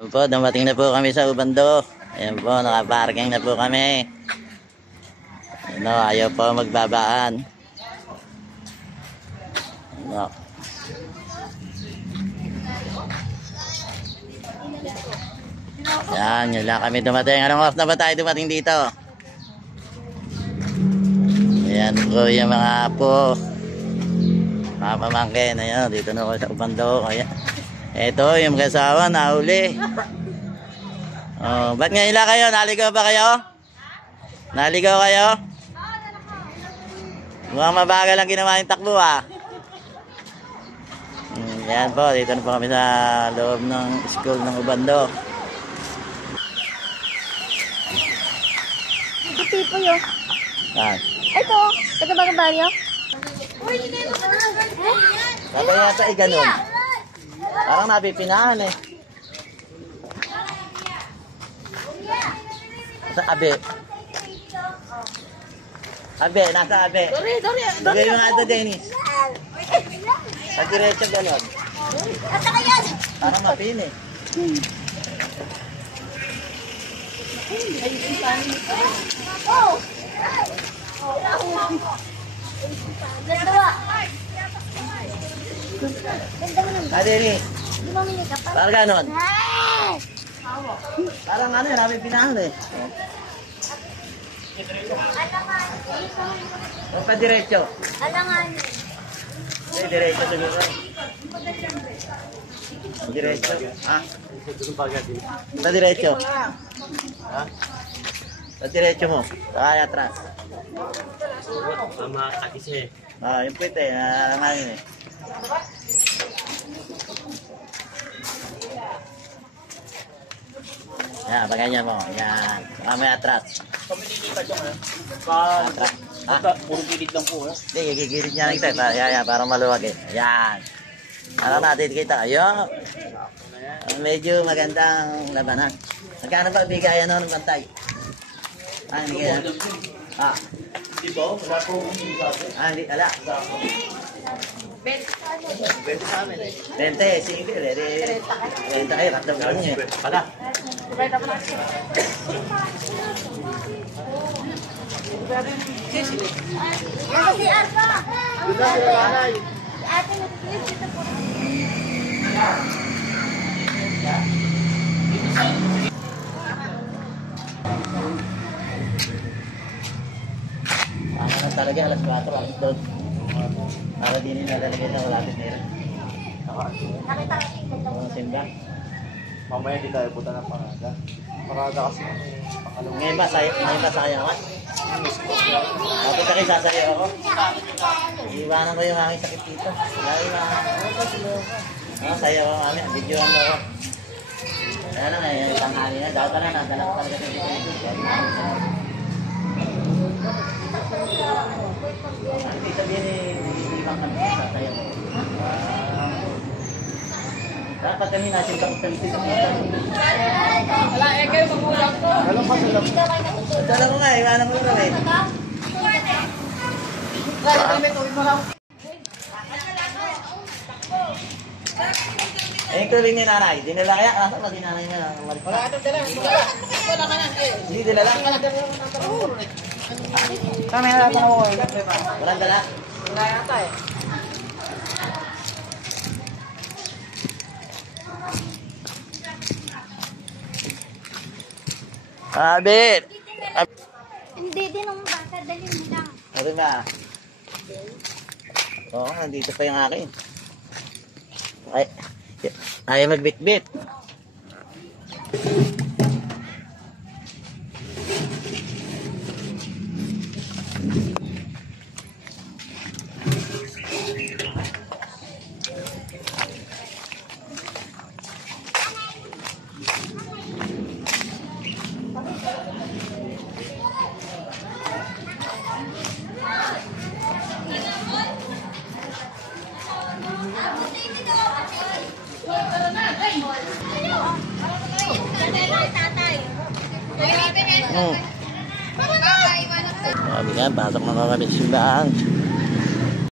Ayan po, dumating na po kami sa Ubando. Ayan po, nakaparking na po kami. Ano, ayaw po magbabaan. Ano. Yan, yun lang kami dumating. Anong oras na ba tayo dumating dito? Ayan po yung mga po. Mga pamangkin. Ayan, dito na ako sa Ubando. Ayan. Ito, yung kasawa, nahuli. Oh, ba't ngayon lang kayo? Naligaw ba kayo? Naligaw kayo? Mukhang mabagal lang ginawa yung takbo ah. Yan po, dito na po kami sa loob ng school ng Ubando. Ito tipo yun. Yan. Ito, taga-bagang baryo. Sabi yata ay ganun. Parang napipinahan eh. Sa abe. Abe, nasa abe. Dori yung nga ito, Dennis. Sa diretso galon. Parang mapin eh. Dennis. Parang ganon. Parang ano, napipinahan eh. O pa diretso? Alanganin. Hindi, diretso siguro. Diretso. Ha? Pa diretso. Ha? Pa diretso mo. Kaya atras. Sama kakise. Ah, yung pwede. Nalanganin eh. Yan, pagganyan mo. Yan. Saka may atras. Pamililipat yung Atras. Ha? puro gilid lang po. Hindi, gigigirit niya lang ito. Yan, parang maluwag eh. Yan. Parang natin kita. Ayun. Medyo magandang labanan. Magkano ba bigayan nun ng bantay? Ah, hindi kaya. Ah. Di ba? Wala po Ah, hindi. Ala. 20 sa amin eh. 20, sige. 30 kayo. Ratang ko niya. Pala. Yan si Alpha. Si ate nag-clip dito po. Tama na talaga. Alas 4. Alas 2. Para din nilalagay na malapit nila. Nakita ko yung ganda. Ang simba. Mamaya di tayo punta ng Parada. Parada kasi pangalawang. Ngayon ba sayawan? Bakit kayo sasayaw ako? Iwanan ko yung aking sakit dito. Sayaw ako kami. Videoan mo ako. Kaya lang eh, tanghali na. Daw ka na, nadala ko talaga sa dito. Hindi sabihin eh, ibang kami sasayaw ko. Dapat kami natin kami dito. Wala, kayo magulang ko. Alam pa sila. Dala mo nga, iwanan ko kami. Eh, tuloy ni nanay. Dinala kaya? Asa ba di nanay na? Wala ka dala. Wala ka na. Hindi dinala. Kami na natin ako. Walang dala? Wala yata eh. Abit! Hindi din ang bata, dali mo lang. Ano ba? Oo, nandito pa yung akin. Ay magbitbit. Sabi nga, pasok na kami sa simbahan.